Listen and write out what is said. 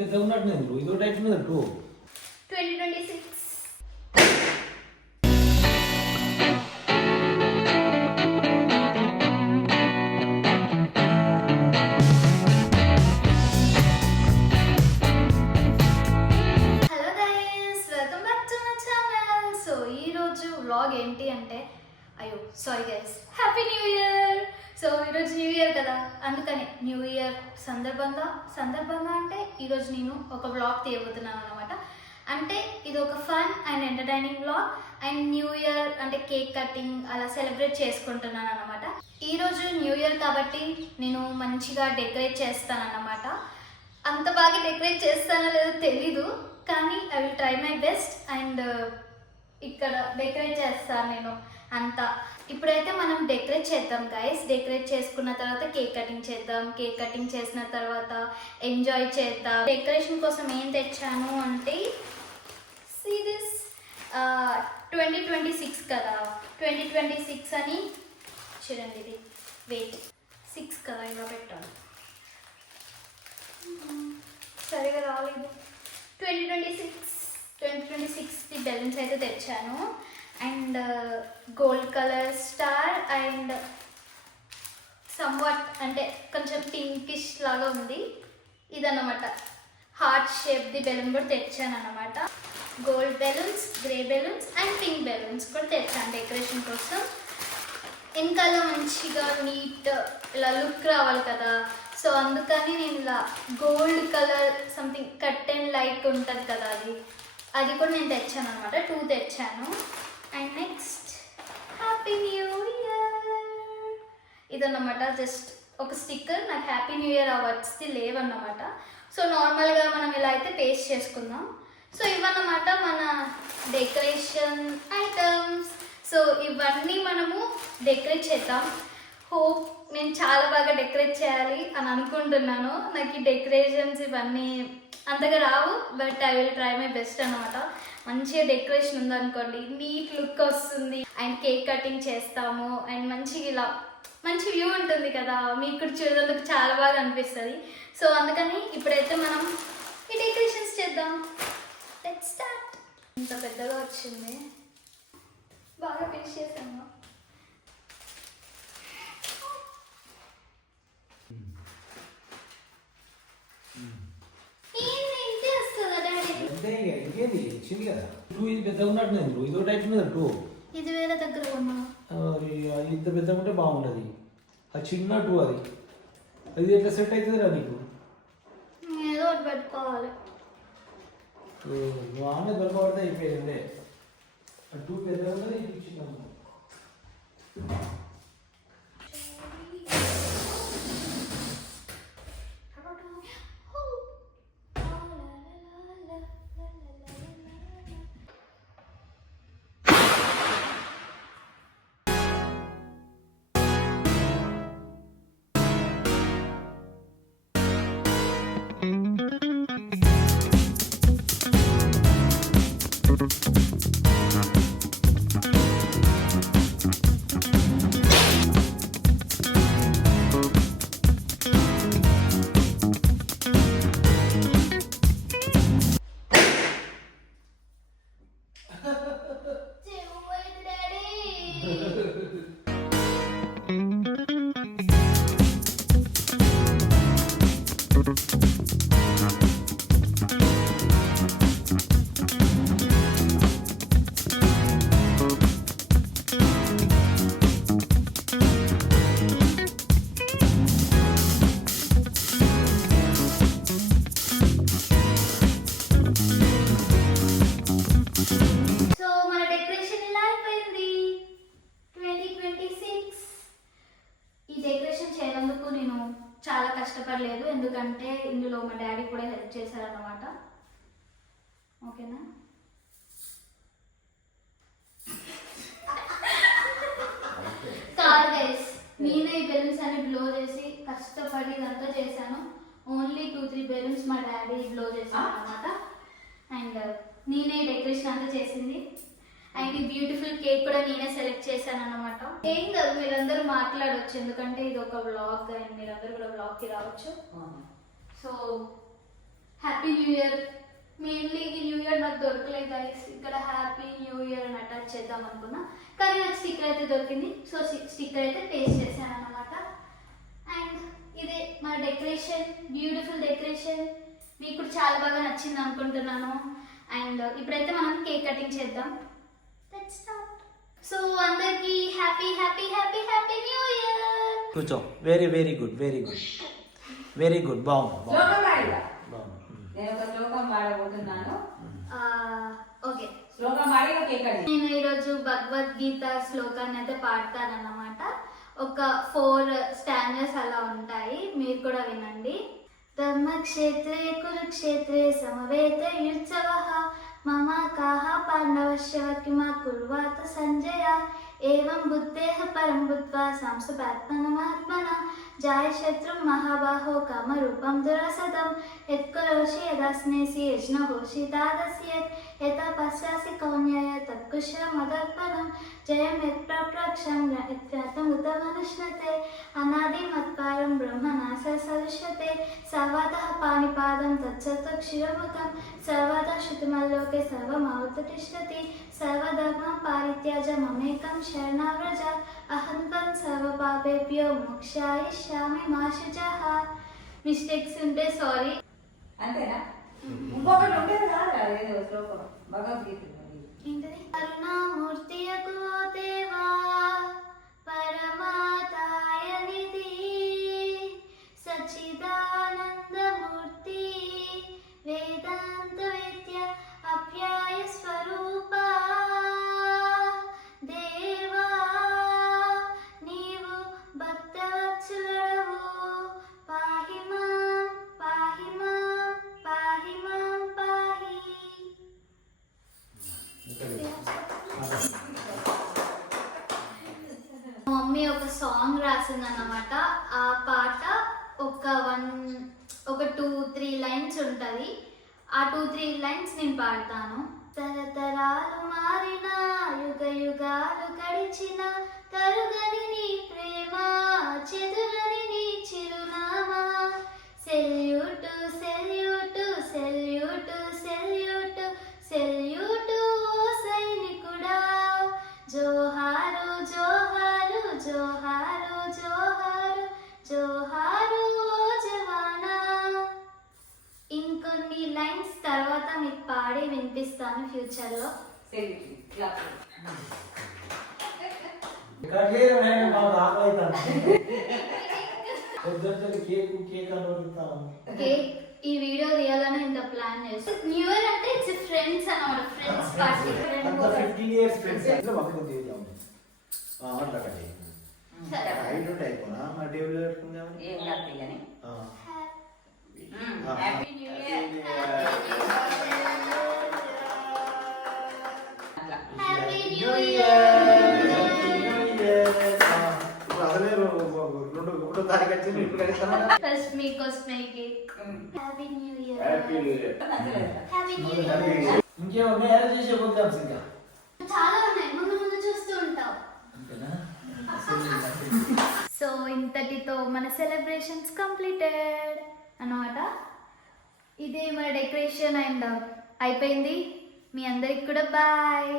పెద్దగా ఉన్నట్టు ఇదో టైప్ ఉన్నది 2026. Hello guys, welcome back to my channel. So ఈరోజు వ్లాగ్ ఏంటి అంటే, sorry guys, happy new year. So ఈరోజు న్యూ ఇయర్ కదా, అందుకని న్యూ ఇయర్ సందర్భంగా అంటే ఈరోజు నేను ఒక వ్లాగ్ తీయబోతున్నాను అనమాట. అంటే ఇది ఒక fun and entertaining vlog. And new year అంటే కేక్ కటింగ్ అలా సెలబ్రేట్ చేసుకుంటున్నాను అనమాట. ఈరోజు న్యూ ఇయర్ కాబట్టి నేను మంచిగా డెకరేట్ చేస్తాను అన్నమాట. అంత బాగా డెకరేట్ చేస్తానో లేదో తెలీదు, కానీ I will try my best. And ఇక్కడ డెకరేట్ చేస్తాను నేను అంతా. ఇప్పుడైతే మనం డెకరేట్ చేద్దాం గైస్. డెకరేట్ చేసుకున్న తర్వాత కేక్ కటింగ్ చేద్దాం. కేక్ కటింగ్ చేసిన తర్వాత ఎంజాయ్ చేద్దాం. డెకరేషన్ కోసం ఏం తెచ్చాను అంటే, సీ దిస్ 2026 కదా, 2026 అని చూడండి. ఇది వెయిట్ 6 కదా, ఇలా పెట్టాలి. సరిగా రాలేదు. 2026 బెలూన్స్ అయితే తెచ్చాను. And gold colour star and somewhat అంటే కొంచెం పింకిష్ లాగా ఉంది. ఇదన్నమాట హార్ట్ షేప్ది బెలూన్ కూడా తెచ్చాను అన్నమాట. Gold balloons, grey balloons and pink balloons కూడా తెచ్చాను డెకరేషన్ కోసం. వెనకాల మంచిగా నీట్ ఇలా లుక్ రావాలి కదా, సో అందుకని నేను ఇలా gold colour something curtain light ఉంటుంది కదా, అది కూడా నేను తెచ్చాను అనమాట. 2 తెచ్చాను. And next happy new year ఇదన్నమాట. జస్ట్ ఒక స్టిక్కర్. నాకు హ్యాపీ న్యూ ఇయర్ అవర్డ్స్ది లేవన్నమాట. సో నార్మల్గా మనం ఇలా అయితే పేస్ట్ చేసుకుందాం. సో ఇవన్నమాట మన డెకరేషన్ ఐటమ్స్. సో ఇవన్నీ మనము డెకరేట్ చేద్దాం. హోప్ నేను చాలా బాగా డెకరేట్ చేయాలి అని అనుకుంటున్నాను. నాకు ఈ డెకరేషన్స్ ఇవన్నీ అంతగా రావు, but I will try my best అనమాట. మంచిగా డెకరేషన్ ఉందనుకోండి, నీట్ లుక్ వస్తుంది. అండ్ కేక్ కటింగ్ చేస్తాము అండ్ మంచిగా ఇలా మంచి వ్యూ ఉంటుంది కదా, మీకు కూడా చూడడానికి చాలా బాగా అనిపిస్తుంది. సో అందుకని ఇప్పుడైతే మనం ఈ డెకరేషన్స్ చేద్దాం. Let's start. ఇంత పెద్దగా వచ్చింది, బాగా ఫినిష్ చేసాము. ఇంకేంది చిన్న కదా 2 ఇది పెద్దగా ఉన్నట్టు ఇదో టైప్ ఉన్నది 2. ఇది వేరే దగ్గర ఉన్నా ఇంత పెద్దగా ఉంటే బాగుండదు. అది చిన్న 2 అది ఎట్లా సెట్ అవుతుంది రా నీకు? ఏదో ఒకటి పెట్టుకోవాలి. నువ్వు ఆమె దొరకబడితే అయిపోయింది. 2 పెద్దగా ఉన్నది, ఇది చిన్న ఉన్నది. చాలా కష్టపడలేదు, ఎందుకంటే ఇందులో మా డాడీ కూడా హెల్ప్ చేశారన్నమాట. ఓకేనా? కాదు గైస్, నేనే ఈ బెలూన్స్ అన్ని బ్లో చేసి కష్టపడి ఇదంతా చేశాను. ఓన్లీ 2-3 బెలూన్స్ మా డాడీ బ్లో చేశాను అన్నమాట. అండ్ నేనే డెకరేషన్ అంతా చేసింది. అండ్ ఈ బ్యూటిఫుల్ కేక్ కూడా నేనే సెలెక్ట్ చేశాను అన్నమాట. ఏం కాదు, మీరందరూ మాట్లాడవచ్చు, ఎందుకంటే ఇది ఒక వ్లాగ్ అండ్ మీరందరూ కూడా వ్లాగ్కి రావచ్చు. So happy year. మెయిన్లీ ఈ న్యూ ఇయర్ నాకు దొరకలేదు గైస్. ఇక్కడ హ్యాపీ న్యూ ఇయర్ అని అటాచ్ చేద్దాం అనుకున్నా, కానీ నాకు స్టిక్కర్ అయితే దొరికింది. సో స్టిక్కర్ అయితే పేస్ట్ చేశాను అనమాట. అండ్ ఇదే మా డెకరేషన్, బ్యూటిఫుల్ డెకరేషన్. మీకు కూడా చాలా బాగా నచ్చింది అనుకుంటున్నాను. అండ్ ఇప్పుడైతే మనం కేక్ కటింగ్ చేద్దాం. Let's start. సో అందరికీ happy happy happy happy new year. కూర్చో. Very very good, very good, very good. బాగుంది, బాగుంది. నేను ఒక శ్లోకం వాడబోతున్నాను. ఓకే, శ్లోకం వాడి ఒక కేక్ కట్. నేను ఈరోజు భగవద్గీత శ్లోకాన్ని అయితే పాడతానన్నమాట. ఒక 4 స్టాండర్స్ అలా ఉంటాయి, మీరు కూడా వినండి. ధర్మక్షేత్రే కురుక్షేత్రే సమవేతయుత్సవః మమ కాః పాండవస్య కిమ కుర్వాత సంజయ ఏవం బుద్ధేః పరం బుద్ధ్వా సంస్థాత్మనమాత్మనా జాయ శత్రుం మహాబాహో కామరూపం దురసదం యత్కరోషి యదాస్నేసి యజ్ఞహోషి తాదస్యత్ యథా పశ్యాసి కౌన్యయ తత్కుశ మదర్పణం జయం యత్ప్రక్షం యత్ప్యాతం ఉత మనుష్ణతే అనాది మత్పారం బ్రహ్మనాశ సవిష్యతే సర్వతః పాణిపాదం తచ్చతక్షిరముఖం సర్వదా శృతిమల్లోకే సర్వమావతిష్టతి సర్వధర్మం పారిత్యాజ మమేకం శరణావ్రజ అహం త్వం సర్వపాపేభ్యో మోక్షాయిష్యామి మా శుచః. మిస్టేక్స్ ఉంటే సారీ. అంతేనా? ఇంకొకటి ఉండేది కాదు ఏదో శ్లోకం భగవద్గీత. ఏంటది? కరుణామూర్తియకు ఓ దేవా పరమాతాయ నిధి సచ్చిదానందమూర్తి వేదాంత విద్య అభ్యాయ స్వరూపా దేవా నీవు భక్తవత్సలుడవు పాహి మాం పాహి మాం పాహి మాం పాహి. మా మమ్మీ ఒక సాంగ్ రాసిందన్నమాట. ఆ పాట ఒక 2-3 లైన్స్ ఉంటుంది. ఆ 2-3 లైన్స్ నేను పాడతాను. తరతరాలు మారిన యుగ యుగాలు గడిచిన తరుగని నీ ప్రేమ చెదురని నీ చిరునామా salute salute salute salute salute సైనికుడా జోహారు జోహారు జోహారు జోహారు జోహారు జవానా. ఇంకొన్ని లైన్స్ తర్వాత మీకు పాడి వినిపిస్తాను ఫ్యూచర్లో. కేక్ ఈ వీడియో తీయాలని ఇంత ప్లాన్ చేస్తాం. న్యూ ఇయర్ అంటే ఇట్స్ ఫ్రెండ్స్ అన్నమాట, ఫ్రెండ్స్ పార్టీ. 15 years friends. అట్లా కట్టి సరే. హైట్ ఉంటే అయిపోనా మా టేబుల్ పెట్టుకుందాం. ఏం కాదు తీయని. Happy happy new year. Happy new year. ఇప్పుడు అసలే 1వ తారీఖు వచ్చింది. ఇప్పుడు కలుస్తాను. ఫస్ట్ మీకోసమే cake. Happy new year. Happy new year. Happy new year. ఇంకేమన్నా యాడ్ చేసే ప్రోగ్రామ్స్ ఇంకా చాలా ఉన్నాయి, ముందు ముందు చూస్తూ ఉంటాం. సో ఇంతటితో మన సెలబ్రేషన్స్ కంప్లీటెడ్ అన్నమాట. ఇదే మన డెకరేషన్ అండ్ అయిపోయింది. మీ అందరికి కూడా బాయ్.